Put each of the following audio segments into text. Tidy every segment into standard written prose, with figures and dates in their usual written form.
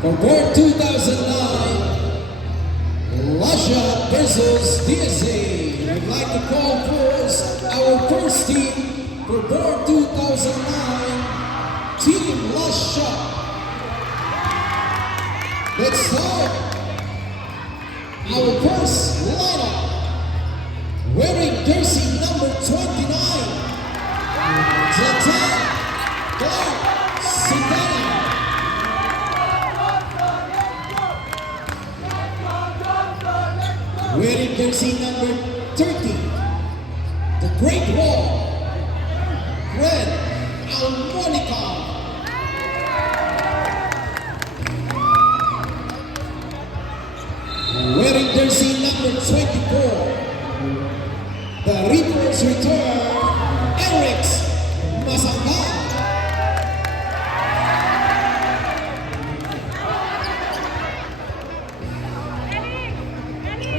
For board 2009, Lasha versus DSA. We'd like to call first our first team for board 2009, Team Lasha. Let's start. Our first lineup, wearing jersey number 29, Zlatan Clark Sitana. Wearing jersey number 30, the Great Wall, Red Almonica. Wearing jersey number 24, the Reapers Return, Eric Masanga.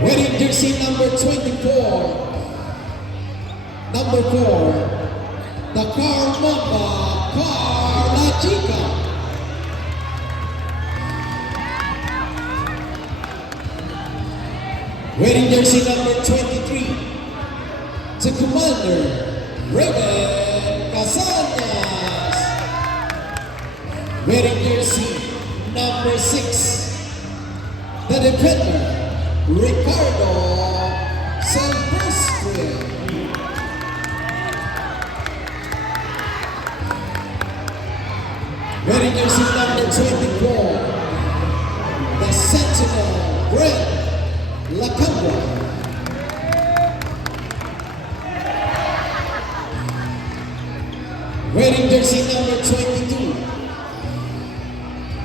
Wearing jersey number 24, number 4, the Carmamba Carla Chica. Wearing jersey number 23, the Commander Reven Casanas. Wearing jersey number 6, the Defender Ricardo Silvestre. Wearing jersey number 24, the Sentinel Brent Lacambra. Wearing jersey number 22,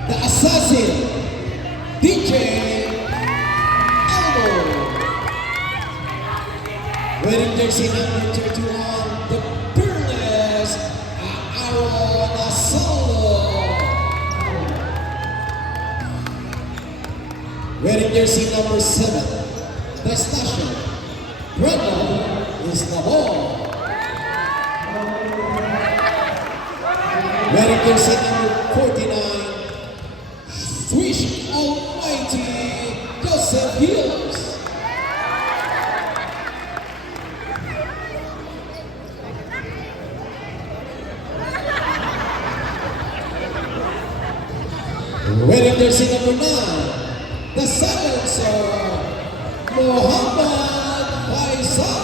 the Assassin DJ Wearing jersey number 31, the Peerless Aaron Asolo. Wearing jersey number 7, the Stasher, Brendan Islamor. Wearing jersey number 49, Swish Almighty Joseph Hills. Wearing jersey number 9, the Silencer, Muhammad Faisal.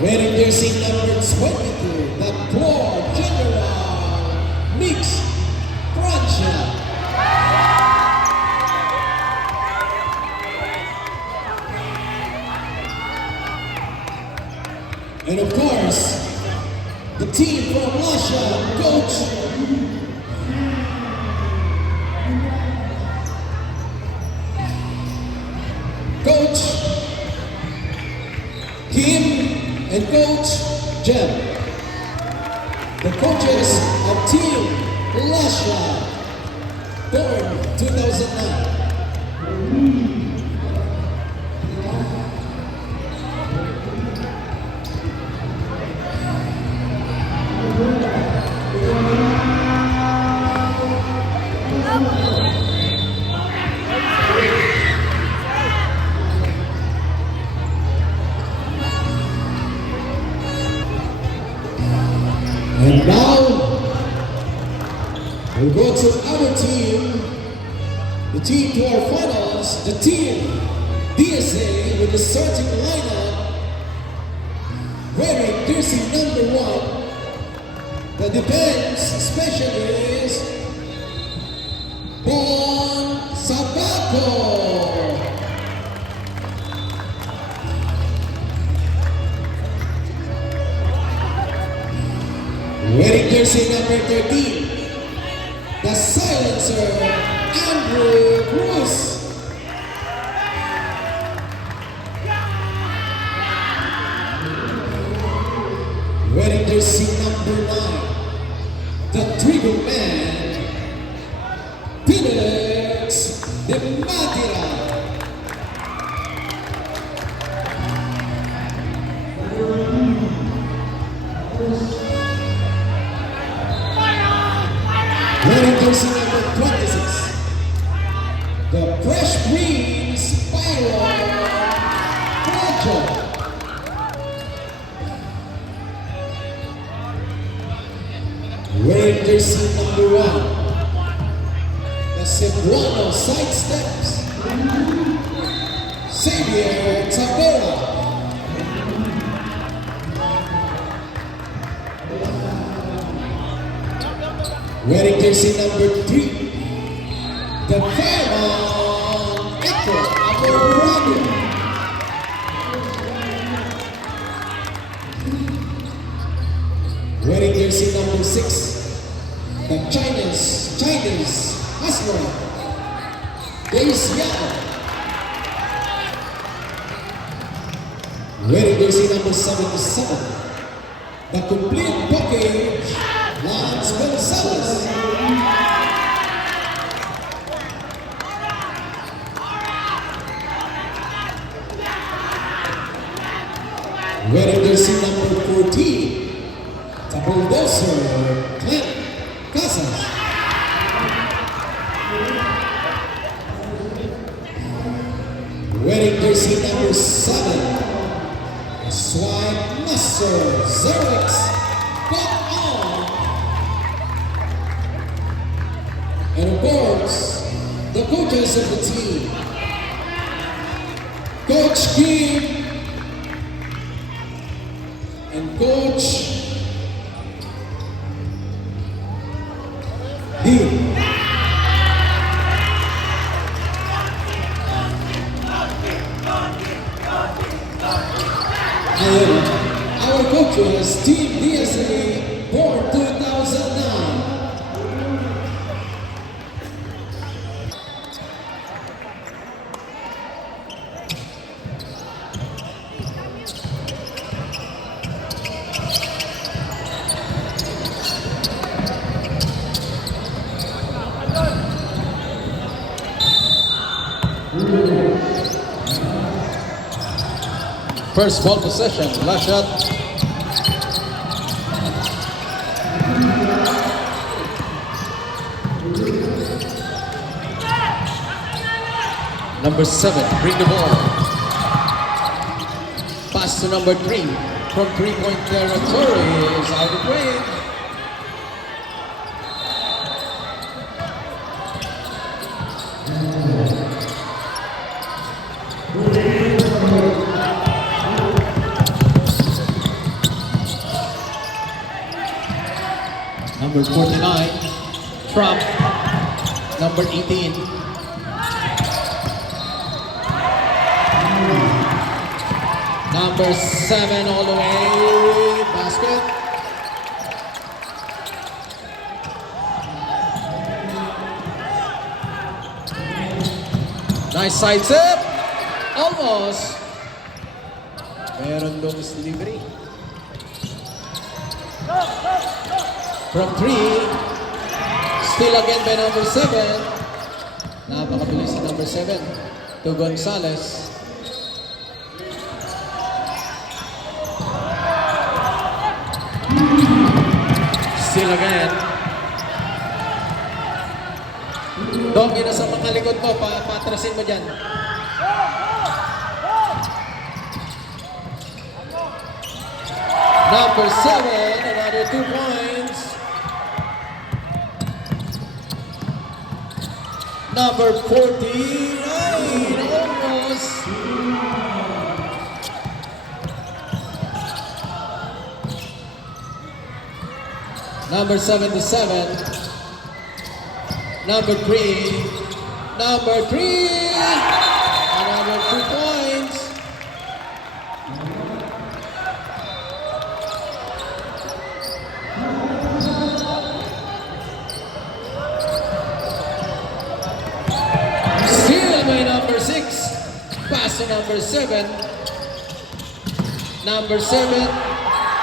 Wearing jersey number 22, the Floor General, Mix Francia. And of course, the team from Lasha, Coach Kim and Coach Jem. The coaches of Team Lasha, born 2009. And now, we'll go to our team, the team to our finals, the team DSA with the starting lineup, wearing jersey number 1, the defense specialist, Bon Sabaco. Wearing jersey number 13, the Silencer, Andrew Cruz. Wearing jersey number 9, the Trigger Man, Felix de Matira. jersey number 26, the Fresh Prince Byron Rojo. Wearing jersey number 1, the Cebuano sidesteps, Xavier Tavera. Wearing jersey number 3, the Fairmont Echo Amorado. Wearing jersey number 6, the Chinese Hustler, Days Yao. Wearing jersey number 77, the complete package, Lance Gonzalez. Wearing jersey number 14, the Bulldozer, Clint Casas. Wearing jersey number 7, the Swag Master, Zerix Got. And of course, the coaches of the team, Coach Kim and Coach Dean. And our coaches, Team DSA, born 2009. First ball possession, last shot. Number 7, bring the ball. Pass to number 3 from 3-point territory is out of range. Number 49, Trump. Number 18. Number 7 all the way, basket. Nice side tip. Almost. Meron dong delivery. From 3, still again by number 7. Napakabilis si number 7 to Gonzalez. Still again. Dong, yun sa mga likod mo, patrasin mo dyan. Number 7, another 2 points. Number 49, almost. Number 77. Number 3. Number 3. Another 2 points. Pass to number 7. Number 7.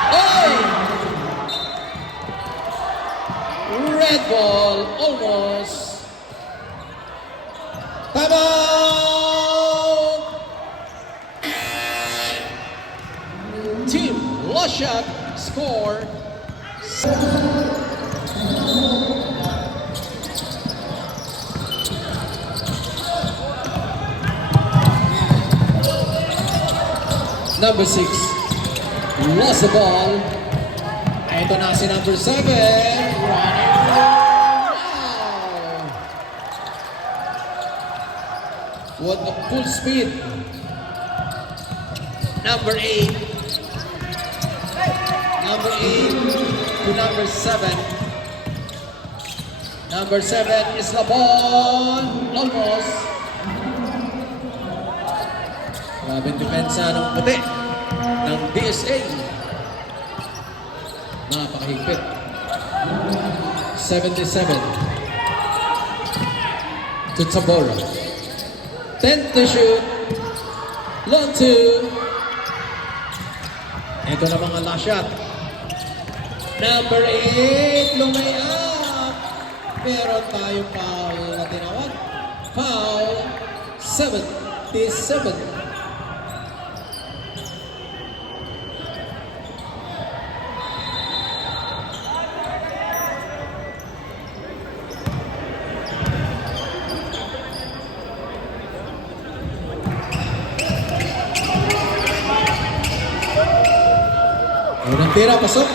Oh! Red ball, almost. Time out! Team Lushat score. Number 6, lost the ball. Ito na si number 7, running. Wow! What a full speed. Number 8. Number 8 to number 7. Number 7 is the ball. Almost. Grabing depensa ng puti ng DSA. Napakahigpit. 77 to Tabora. 10 to shoot. Long 2. Ito na mga last shot. Number 8, lumayap. Meron tayong foul na tinawag. Foul 77. Unang tira, pasok.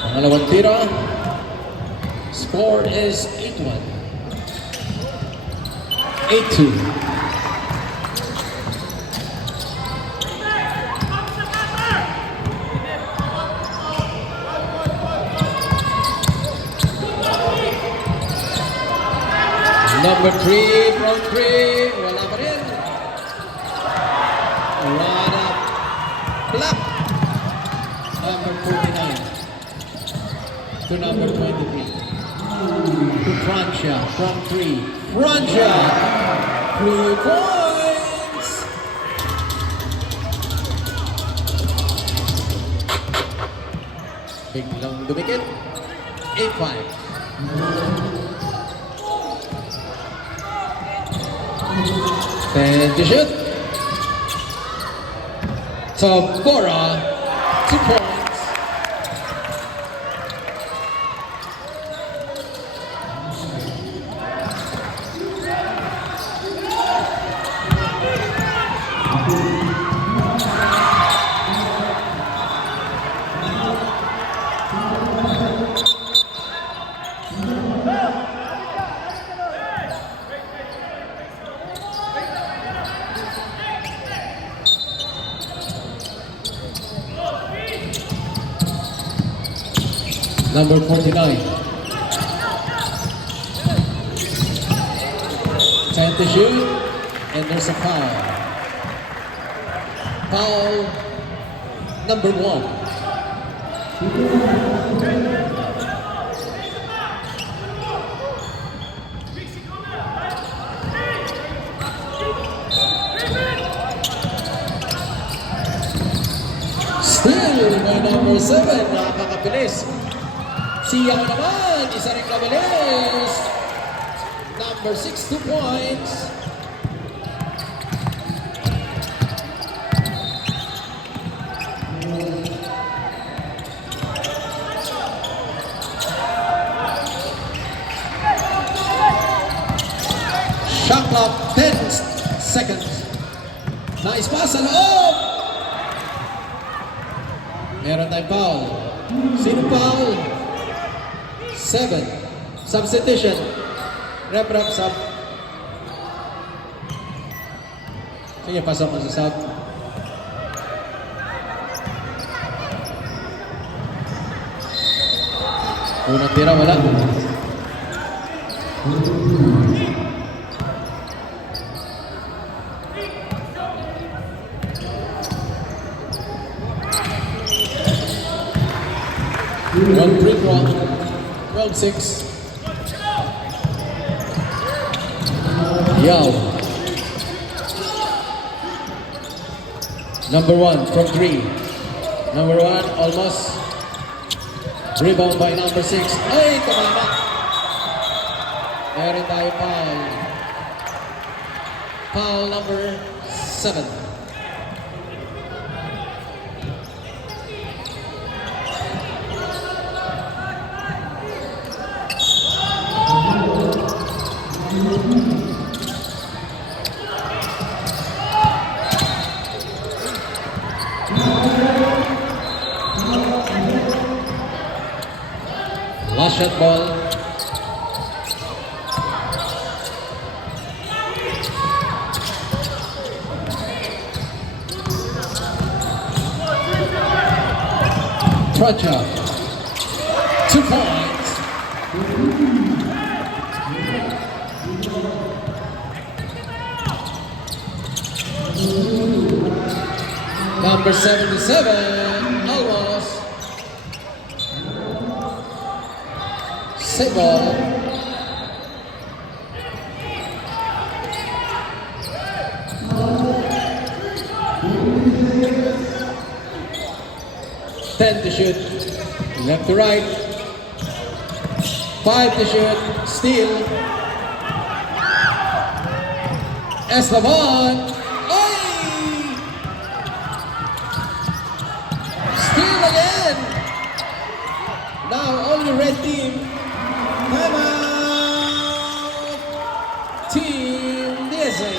Pangalawang tira. Score is 8-1. 8-2. Number 3, from 3, wala pa rin. Run up, block. Number 49 to number 23. To Francia, from 3. Francia, 3 points. Biglang dumikit. 8-5. And to shoot. Tabora, 2 points. Number 49. 10 to shoot, and there's a foul. Foul number 1. Still by number 7, napakabilis. Siya ko naman, isa rin kabilis. Number 6, 2 points. Shot clock, 10 seconds. Nice pass sa loob. Meron tayong foul. Sino foul? 7. Substitution. Rep, sub. Sige, pasok mo sa sub. Unang tira, wala. One free throw. 12-6. Yao. Number 1 from 3. Number 1 almost. Rebound by number 6. Ay, tumama. Meron tayo foul. Foul number 7. Last shot ball. Trocha. 2 points. Number 77, almost. Save ball. Ten to shoot. Left to right. 5 to shoot. Steal. Esteban. Steal again. Now only red team. Timeout. Team DSA.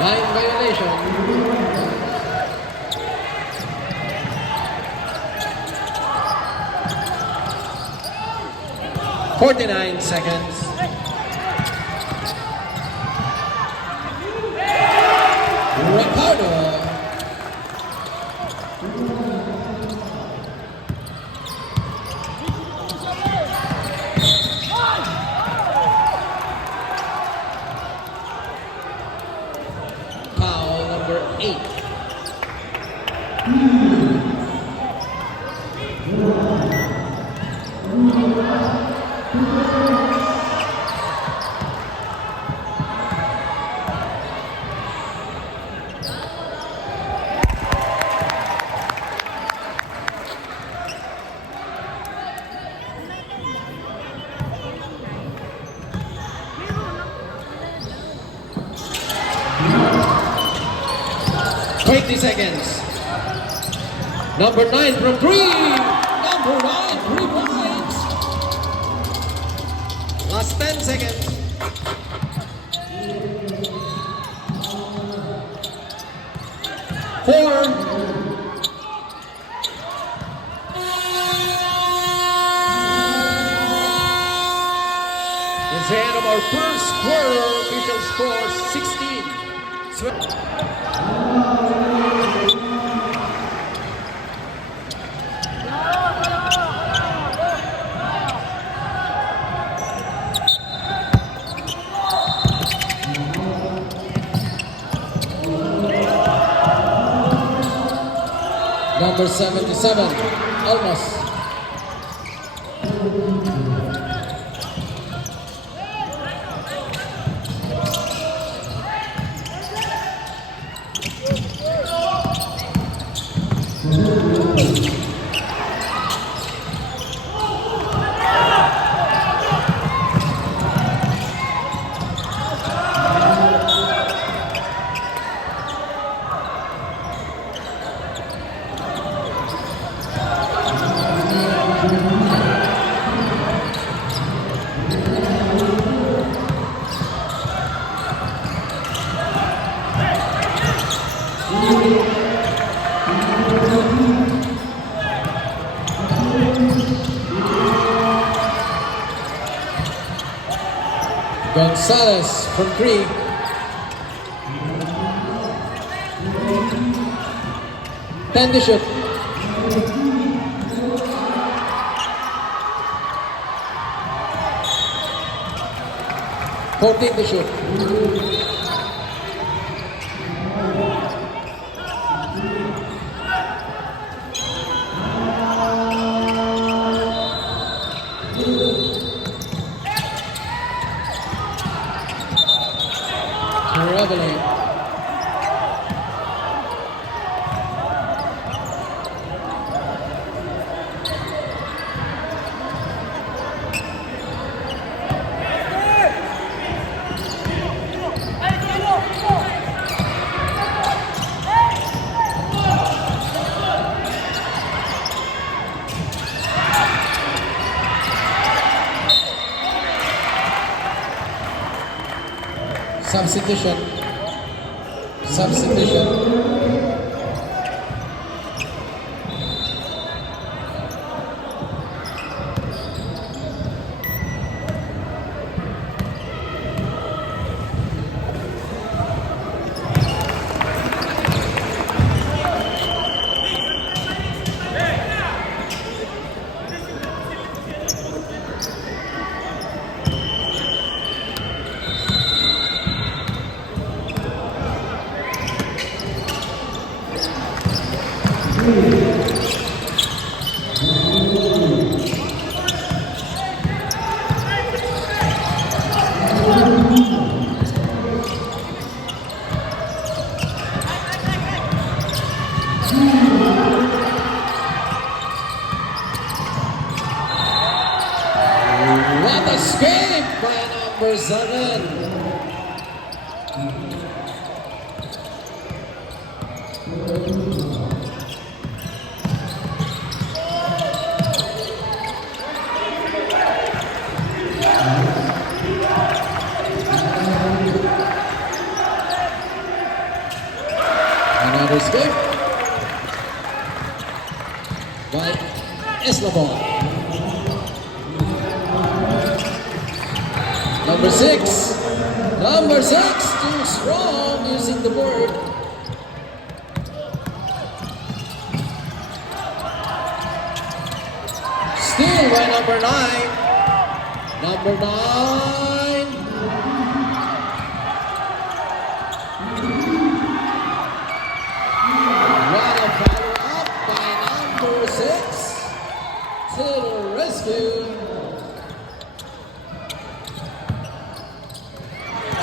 Line violation. .49 seconds. Ricardo. Foul number 8. Seconds. Number 9 from 3. Number 9, 3 points. Last 10 seconds. Four. It's the end of our first quarter. Official score 16. Number 77, almost. Gonzalez from 3. Ten to shoot. Fourteen to shoot. Traveling. Substitution. What a escape by number 7. Another escape by Eslabon. Number 6. Number 6, too strong using the board. Still by number 9. Number 9. What a follow-up by number 6 to the rescue.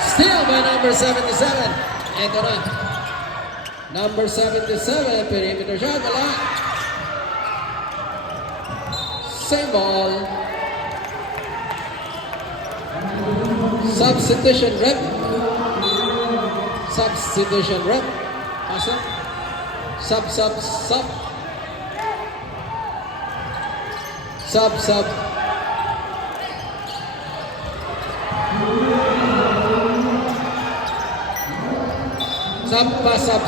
Still by number 77. Ito na. Number 77, perimeter shot, wala. Same ball. Substitution rep. Pasa. Sub.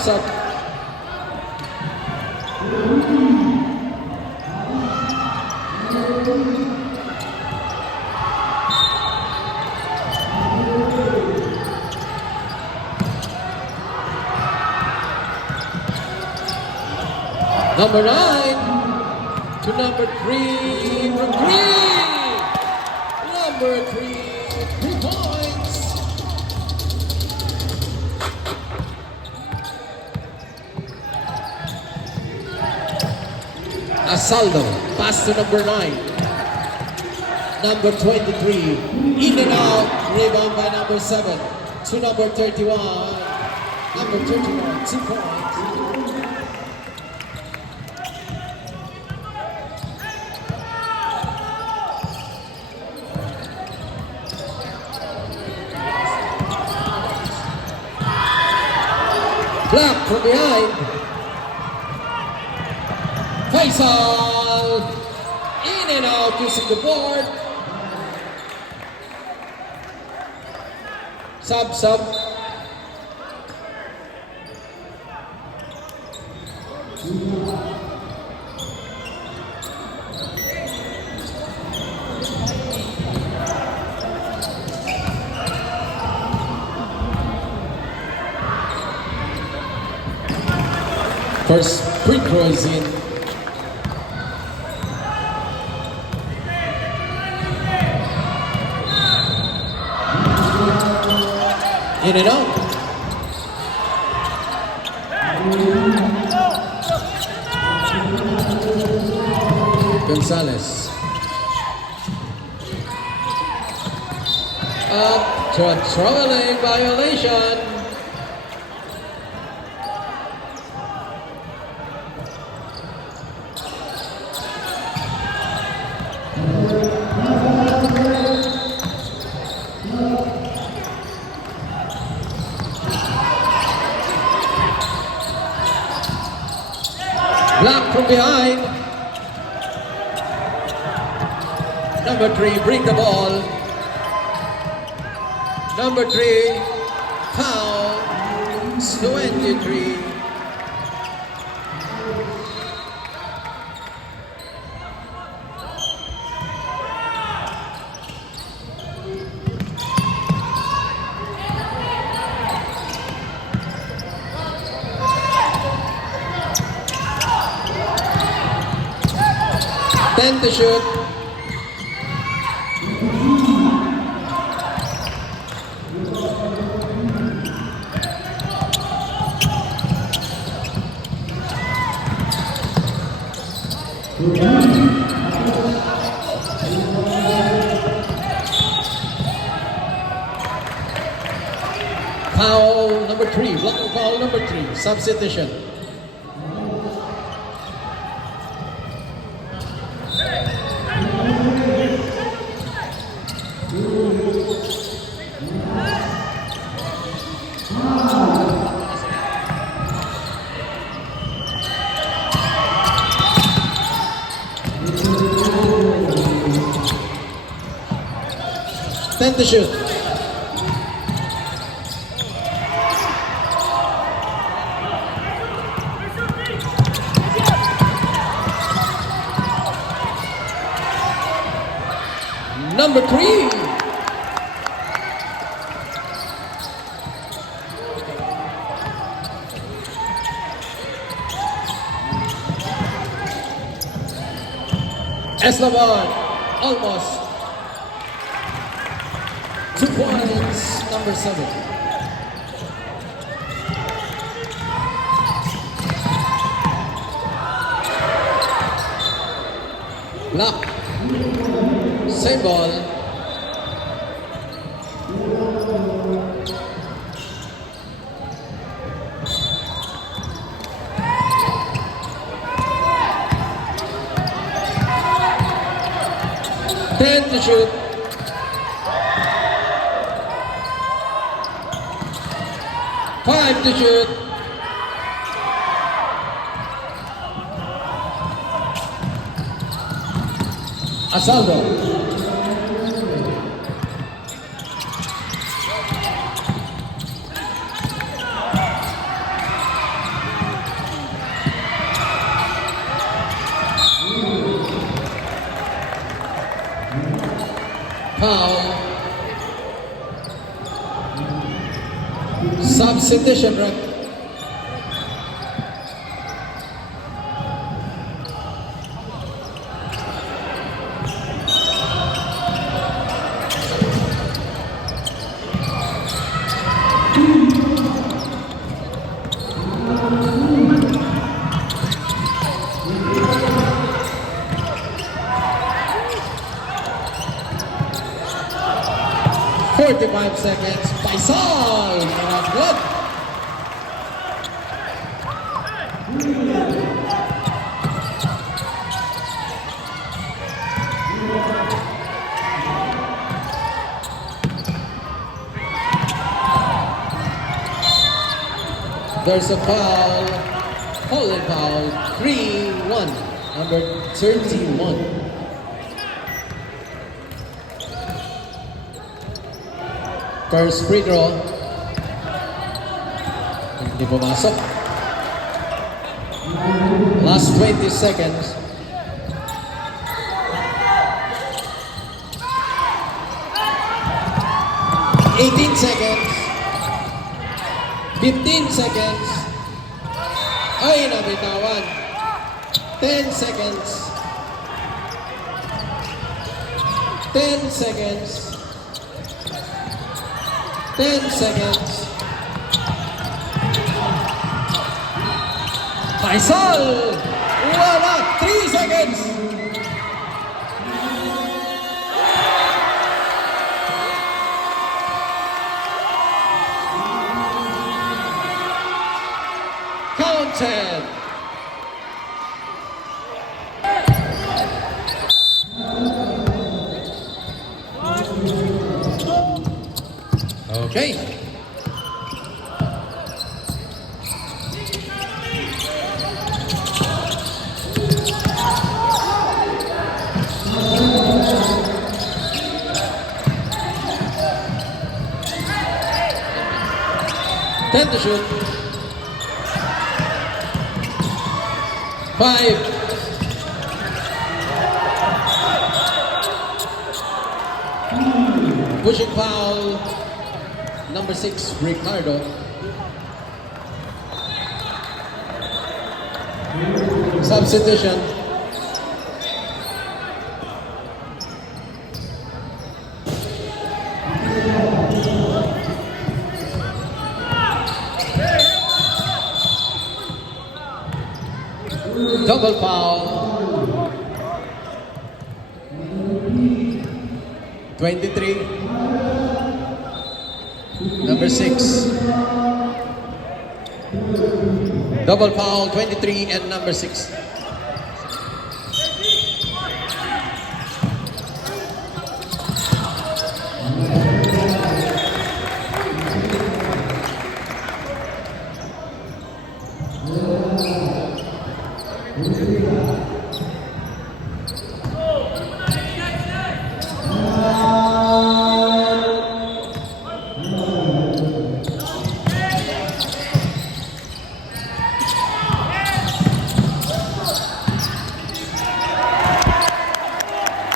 Sub. Number 9 to number 3 from 3. Number 3, 3 points. Asaldo, pass to number 9. Number 23, in and out, rebound by number 7 to number 31. Number 31, 2 points. Block from behind. Faisal, in and out using the board. Sub. First free throw is in. In and out. Gonzalez. Up to a troubling violation. Block from behind. Number 3, bring the ball. Number 3, foul. 23. Ten to shoot. Foul number 3, block foul number 3, substitution. Ten to shoot. Number 3. Eslavan, almost. 2 points, number 7. Block. Same ball. Ten to shoot. Five to shoot. Asaldo. Foul. Substitution, rep. Forty-five seconds. Paisal. Not good. There's a foul. Holding foul. 3-1. Number 31. First free throw. Hindi pumasok. Last 20 seconds. $18 seconds. 15 seconds. Ay, nabitawan. 10 seconds. 10 seconds. 10 seconds. Faisal! Wala! 3 seconds! Counted! Okay. Ten to shoot. 5. Pushing foul. Number 6, Ricardo. Substitution. Double foul. 23. Number 6. Double foul, 23 and number 6.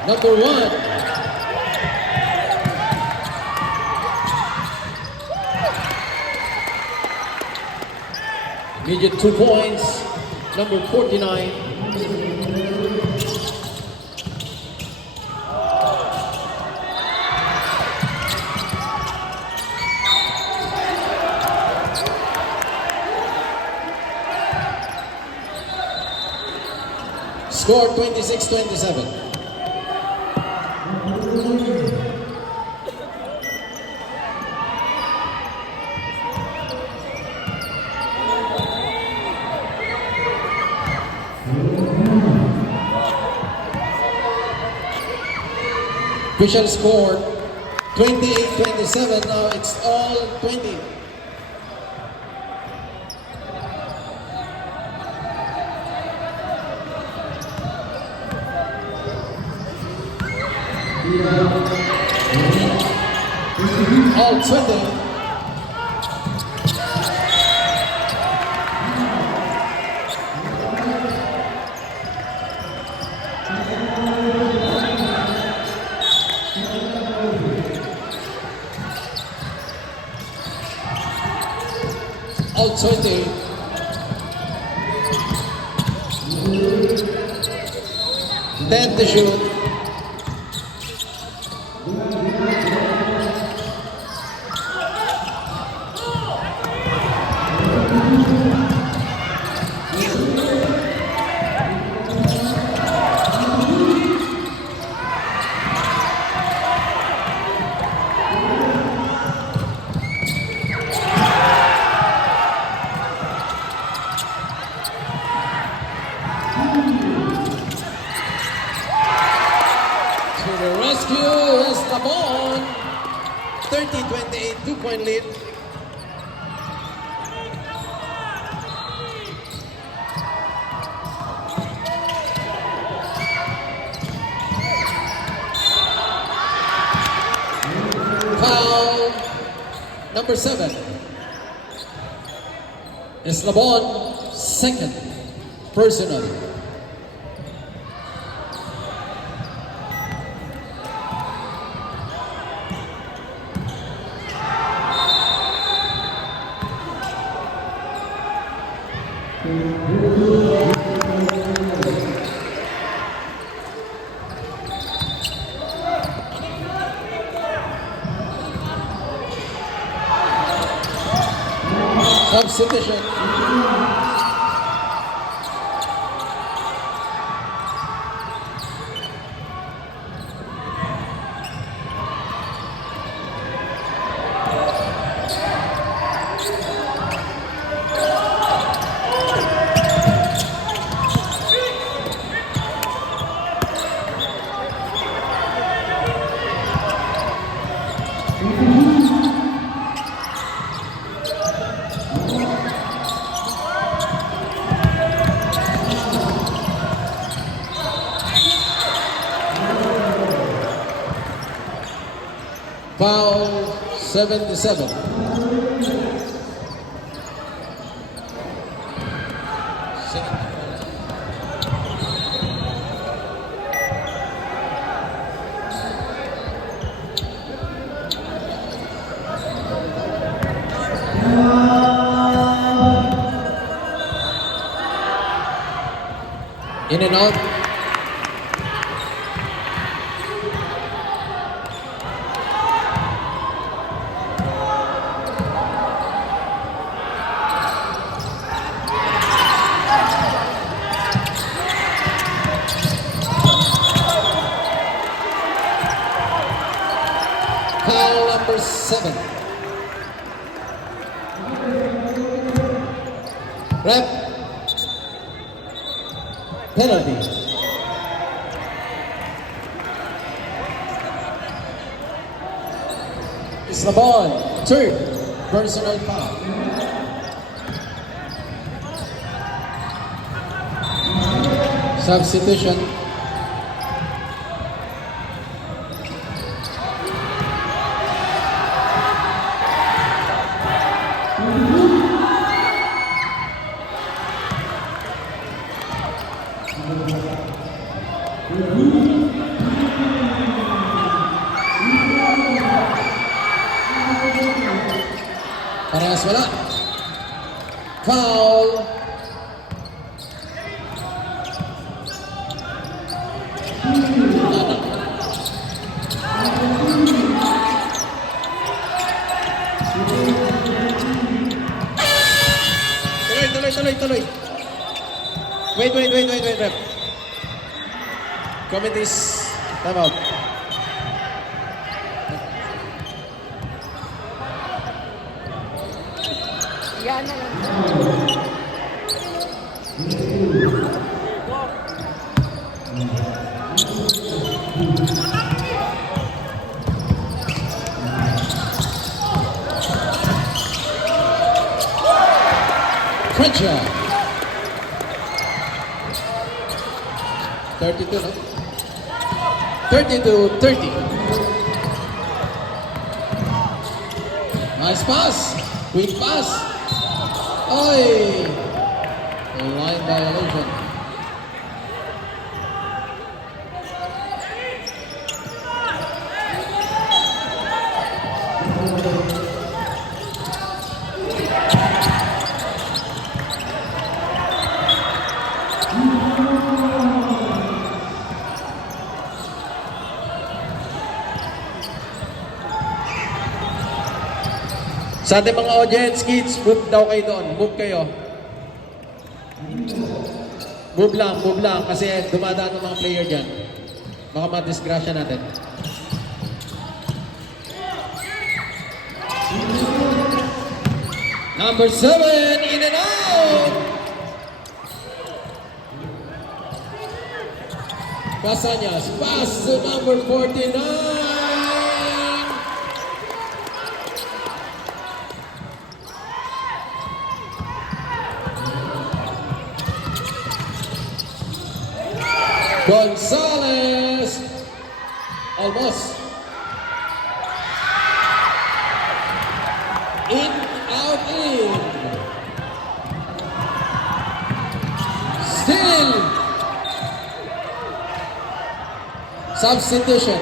Number 1. Immediate 2 points. Number 49. Score 26-27. Official score 28-27. Now it's all 20. All 20. All 20. Then to shoot. To the rescue is Lamon. 30-28, 2-point lead. Foul number 7. Eslabon, second personal. Substitution. Foul 77. In and out. Foul number 7. Rep. Penalty. It's the ball. Third personal foul. Substitution. Parehas wala. Foul. Tuloy. Wait, rep. Committee's time out. Yan na lang. Cruncher. 32, no? 32-30. Nice pass. Quick pass. Oy! A line violation. Sa ating mga audience, kids, move daw kayo doon. Move kayo. Move lang. Kasi dumadaan ng mga player dyan. Baka madisgrasya natin. Number 7, in and out! Casañas, pass to number 49! Gonzalez, almost. In, out, in. Still. Substitution.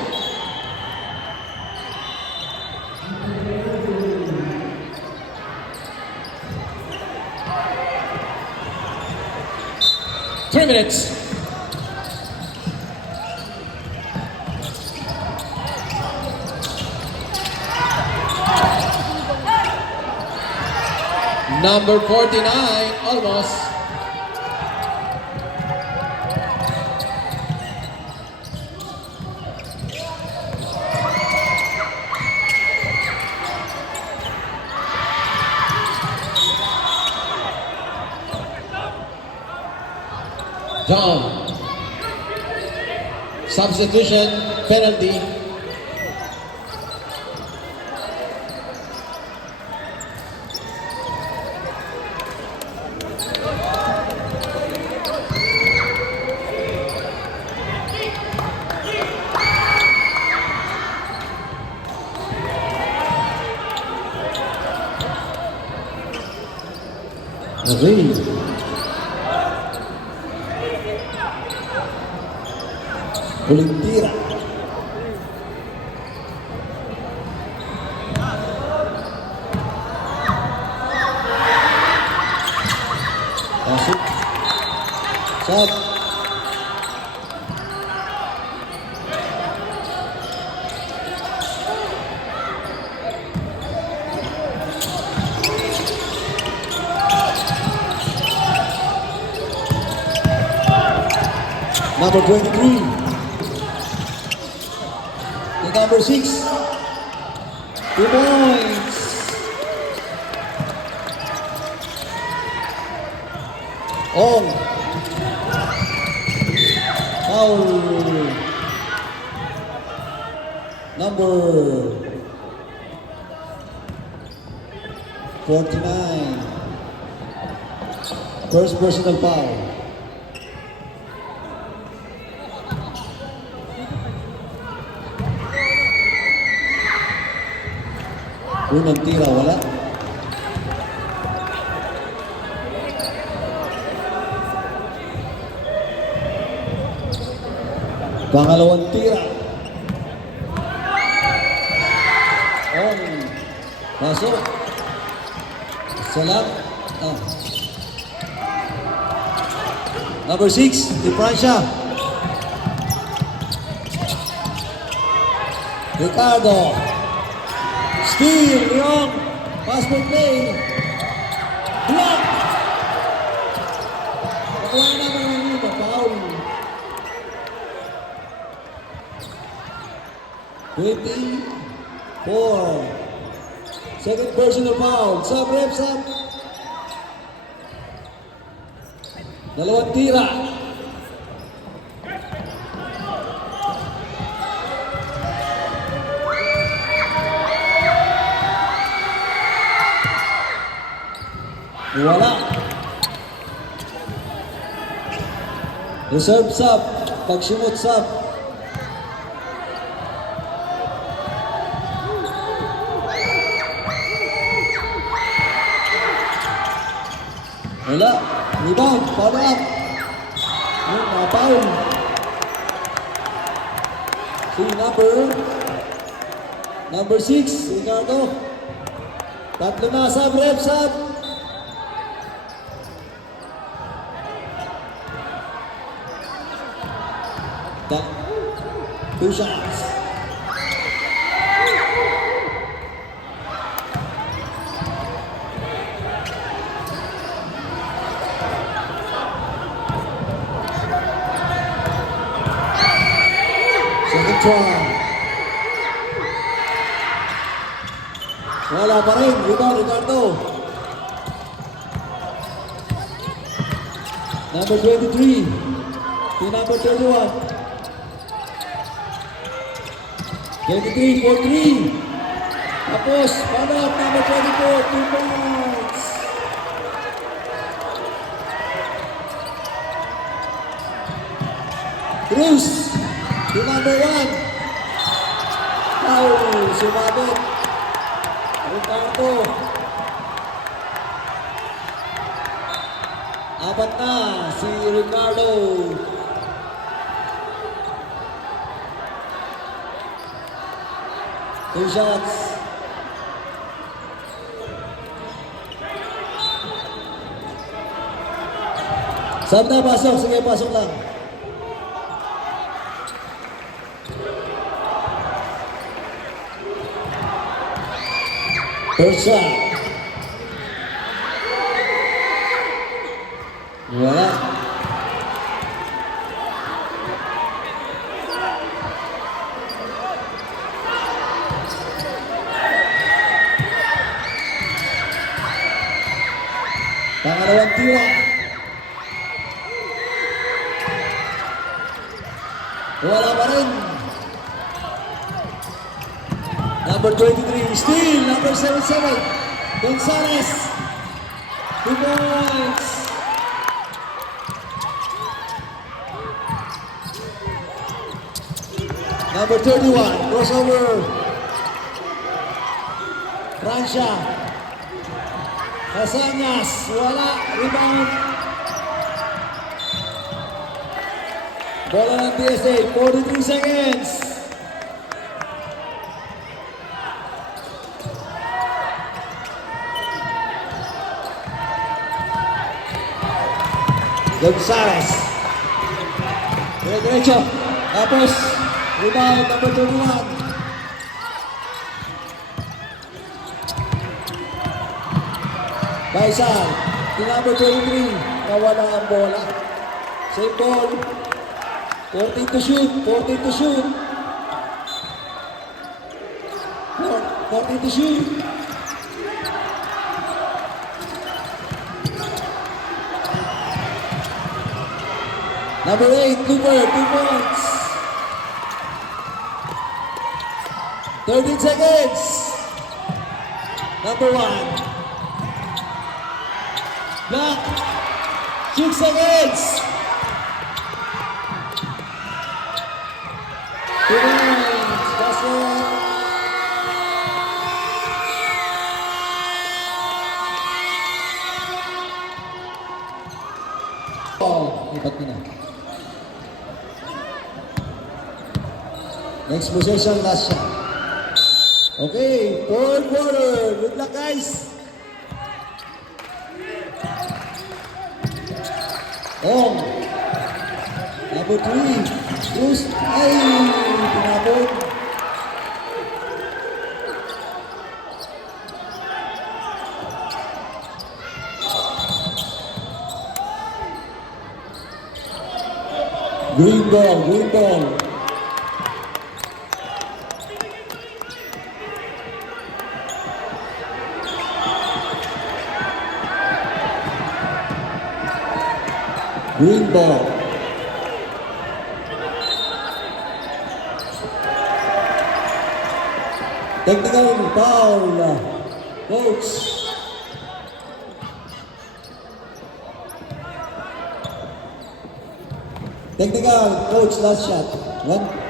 3 minutes. Number 49, almost. John. Substitution, penalty. Okay. Huling tira. Pasok. Shot. Number 23. The number 6. 2 points. On. Foul. Number 49. First personal foul. Unang tira, wala. Pangalawang tira. On. Pasok. Salat. Number 6, Di Francia. Ricardo. Steal, Leon. Pass for play. Block. Nakuha naman ang ito. Foul. 24. Second personal foul. Sub, rep, sub. Dalawang tira. Wala. Reserve sub. Pagsimot sub. Wala. Rebound. Follow up. Yun, mga foul. Si number 6, Ricardo. Tatlo na sub, rep sub. Two shots. Second try. Wala pa rin. Rebound, Ricardo. Number 23. To number 31. 23 for 3. Tapos, follow up number 24, 2 points. Cruz, to number 1. Foul, sumabit. Ricardo. Apat na si Ricardo. Two shots. Saan na pasok? Sige, pasok lang. First shot. Wala. Pangalawang tira. Wala pa rin. Number 23, still number 77, Gonzalez. 2 points. Number 31, crossover. Francia. Casañas, wala, rebound. Bola ng DSA, 43 seconds. Gonzalez. Diretso. Tapos, rebound, number 21. Baisal, to number 23, nawala ang bola. Same ball. 14 to shoot, 14 to shoot. 14 to shoot. Number 8, Cooper, 2 points. 13 seconds. Number 1. Block. 6 seconds. 2 points. Basket. Oh, ibat mo na. Next possession, last shot. Okay, fourth quarter. Good luck, guys. Oh, number 3. Bruce. Ay, pinabot. Green ball, green ball. Green ball. Technical foul. Coach. Technical, coach, last shot. 1.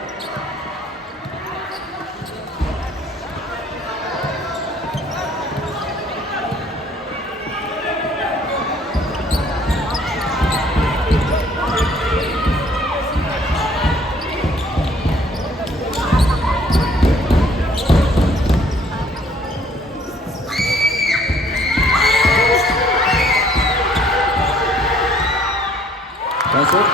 Pasok.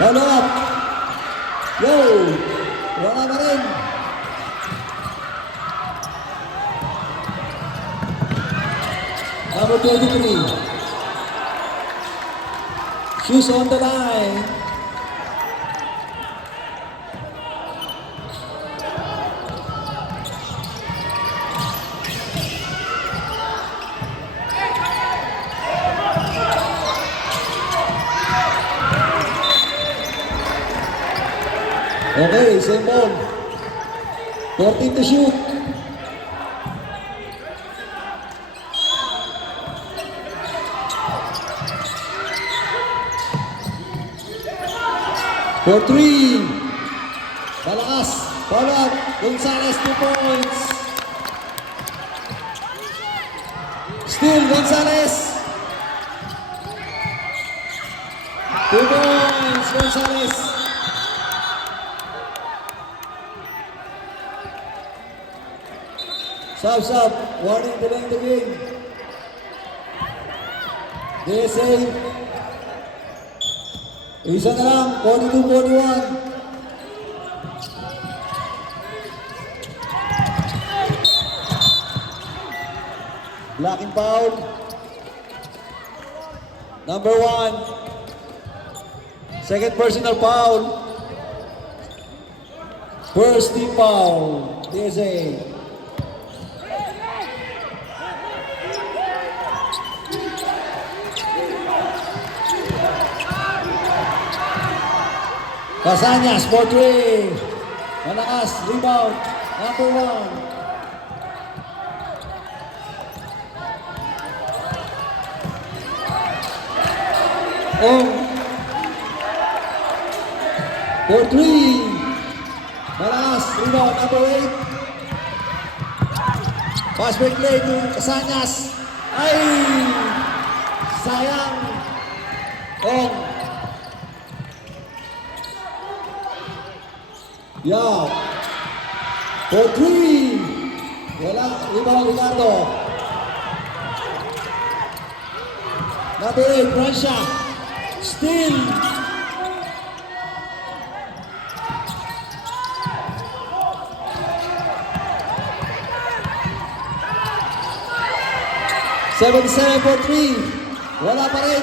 Follow up. Yo! Wala na rin. Number 23. Shoes on the line. Okay, same ball. 14 to shoot. For 3. Malakas. Follow up. Gonzalez, 2 points. Still Gonzalez. 2 points. Gonzalez. Sub. Warning, delaying the game. DSA. Isa na lang. 42-41. Blocking foul. Number 1. Second personal foul. First team foul. DSA. Casañas for 3. Malakas. Rebound. Number 1. For 3. Malakas. Rebound. Number 8. Pass break play to Casañas. Ay! Sayang. Yeah. For 3. Wala. Rebound Ricardo. Number 8. Francia. Still. $77 for 3. Wala pa rin.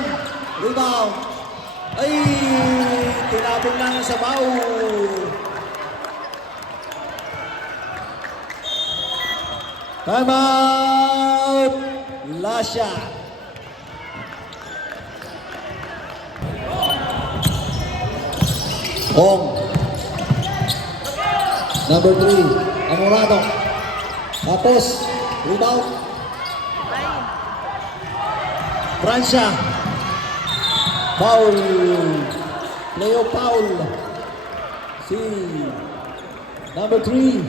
Rebound. Ay! Tinapon lang sa baw. Time out! Last shot. Hong. Number 3. Amorado. Tapos, rebound. Francia. Foul. Leo foul. Si number 3.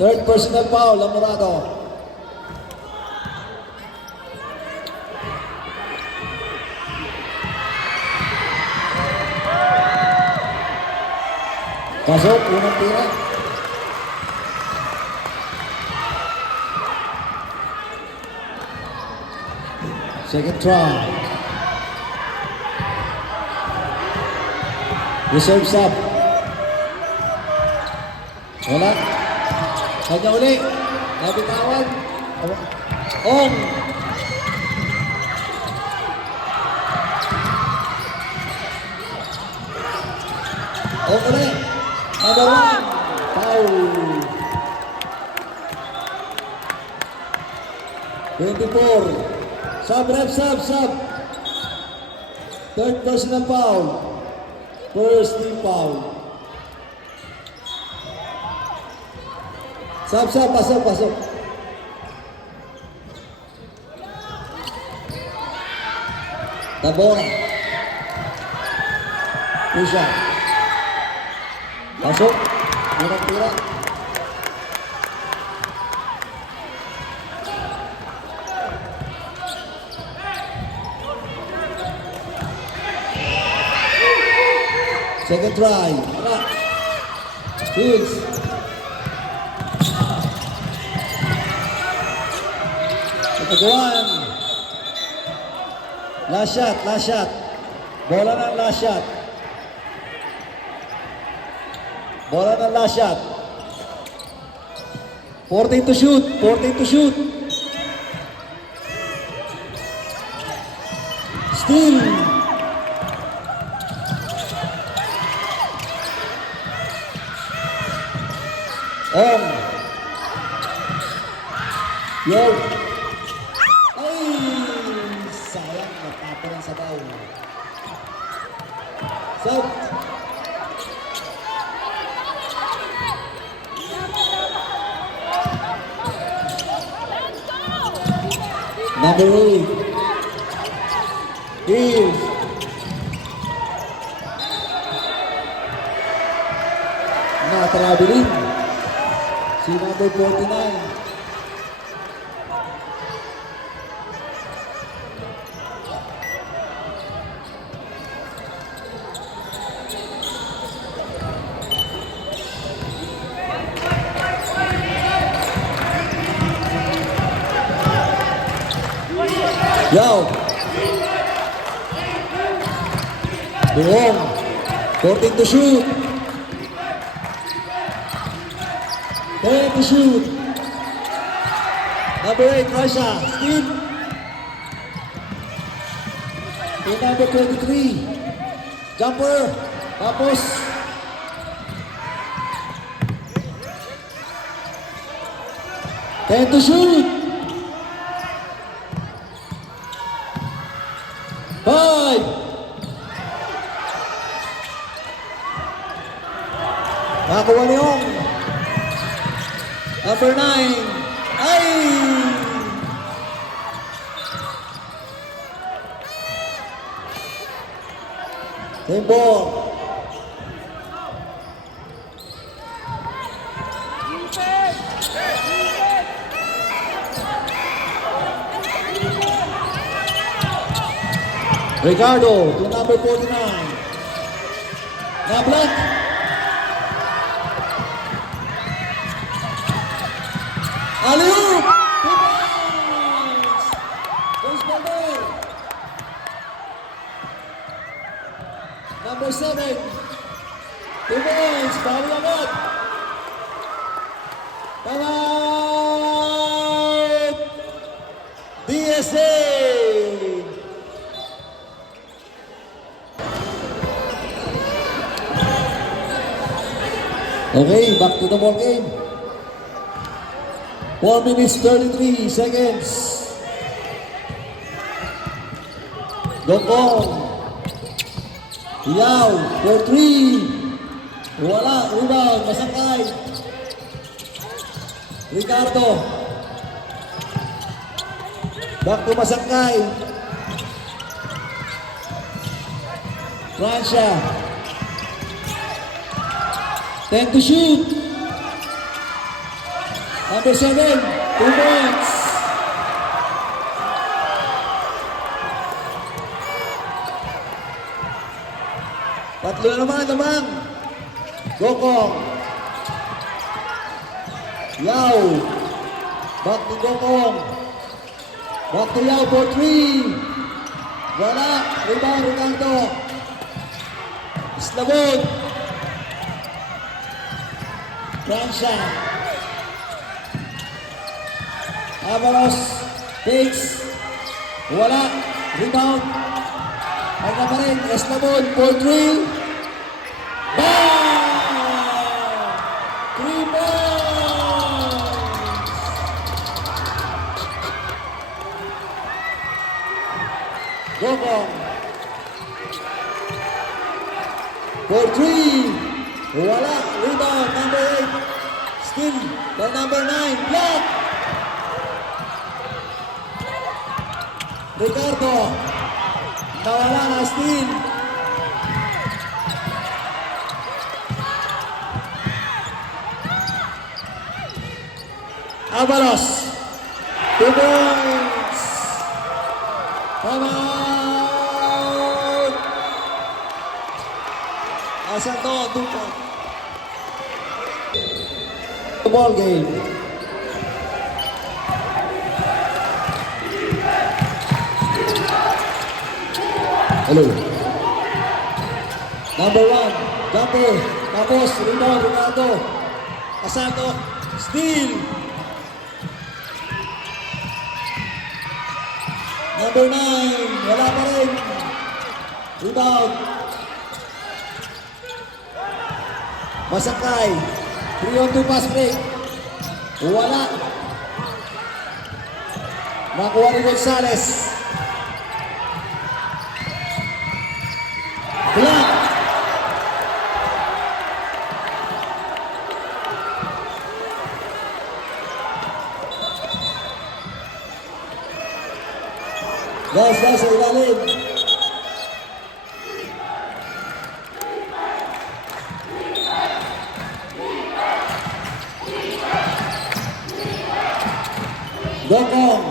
Third personal foul, Amorado. Pasok, unang tira. Second try. Reserve sub. Wala. Kanya uli. Nabitawan. Ong. Ong ulit. Number 1. Foul. 24. Sub, ref, sub. Third personal foul. First team foul. Sub, pasok. Tabora. Pusha. Pasok. Unang tira. Second try. Wala. Hughes. Kataguan. Last shot. Bola ng last shot. Bola ng last shot. 14 to shoot. Still. Om. Yo. Ay! Sayang, nataparan sa baw. Sub. Number 8. Is. Traveling. Si number 49. Yao. Buong. 14 to shoot. 10 to shoot. Number 8, Russia. Steve. To number 23. Jumper. Tapos. Ten to shoot. 5. Nakakuha ni Ong. Number 9. Ay! Same ball. Ricardo to number 49. Now block. Alley-oop! 2 points! Baseball there. Number 7. 2 points. Bali agad. Timeout! DSA! Okay, back to the ball game. 4 minutes 33 seconds. Gokong. Yao for 3. Wala, rebound, Masakay. Ricardo. Back to Masakay. Francia. 10 to shoot. Number 7, 2 points. Tatlo naman. Gokong. Yao. Back to Gokong. Back to Yao for 3. Wala. Rebound, Ricardo. Slabog. Francia. Avalos. Takes. Wala. Rebound. Ano pa rin? Eslabon for 3. Bang! 3 points! Gokong. For 3. Wala. Rebound. Number 8. Still. The number 9. Block. Ricardo. Nawala na steal. Avalos. 2 points. Time out. Asan to? 2 points. Ball game. Hello. Number 1, jumper. Tapos, rebound, Ricardo. Asado, steal. Number 9, wala pa rin. Rebound. Masakay. 3-on-2 pass break. Wala. Nakuha ni Gonzales. Block. Guys, sa ilalim. Gokong.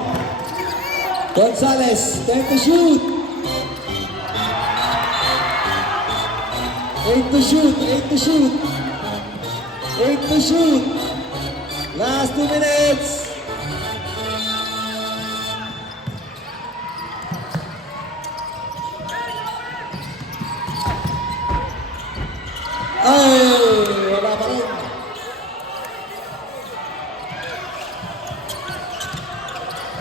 Gonzales, 10 to shoot. 8 to shoot, 8 to shoot. 8 to shoot. Last 2 minutes.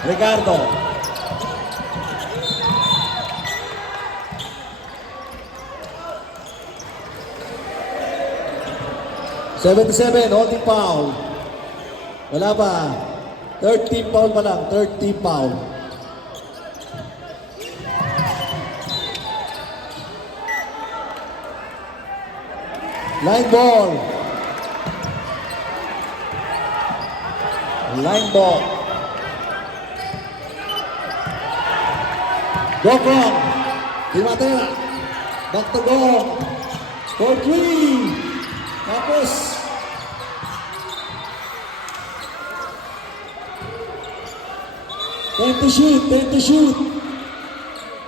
Ricardo. '77, holding foul. Wala pa. 13 foul pa lang. 13 foul. Line ball. Line ball. Gokong. Di Matera. Back to Gong. For 3. Tapos. Ten to shoot. 10 to shoot.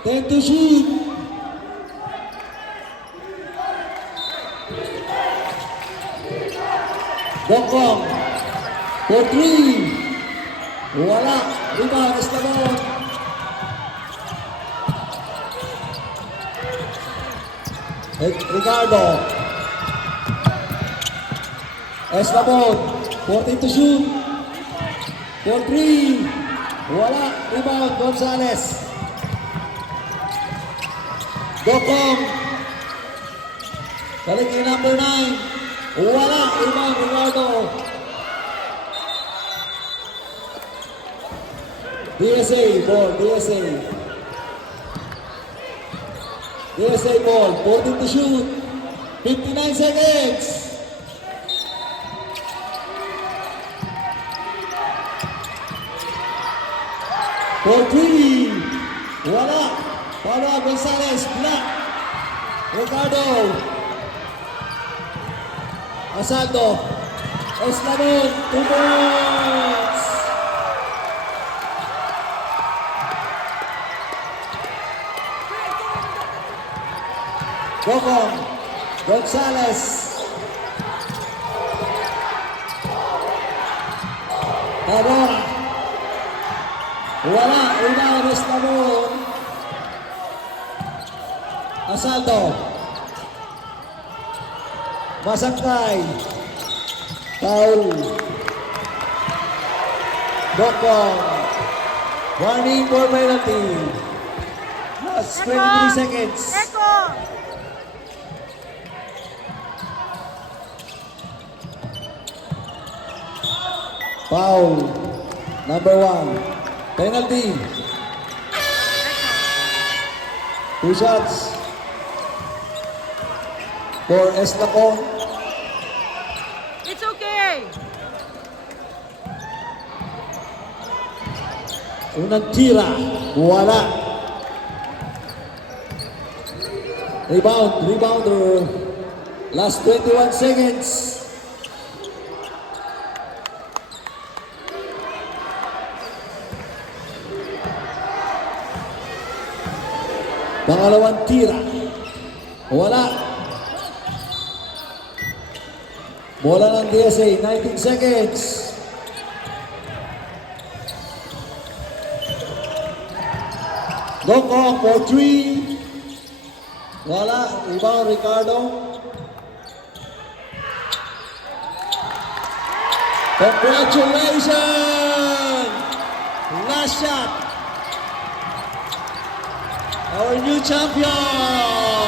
10 to shoot. Gokong. For 3. Wala. Rebound. Estabon. Ricardo. Estabon. 14 to shoot. For 3. Wala. Rebound. Gonzales. Gokong. Balik kay number 9. Wala. Rebound. Ricardo. DSA ball. DSA ball. 14 to shoot. 59 seconds. For 3. Wala. Para Gonzales. Black. Ricardo. Asaldo. Eslamon. 2 points. Gokong. Gonzales. Tabora. Wala. Rebound. Eslamon. Asaldo. Masangkay. Foul. Gokong. Warning for penalty. Last 23 seconds. Eko! Foul. Number 1. Penalty. 2 shots. For Eslacon. It's okay! Unang tira. Wala. Rebounder. Last 21 seconds. Pangalawang tira. Wala. Bola ng DSA. 19 seconds. Gokong for 3. Wala. Rebound Ricardo. Congratulations! Last shot. Our new champion!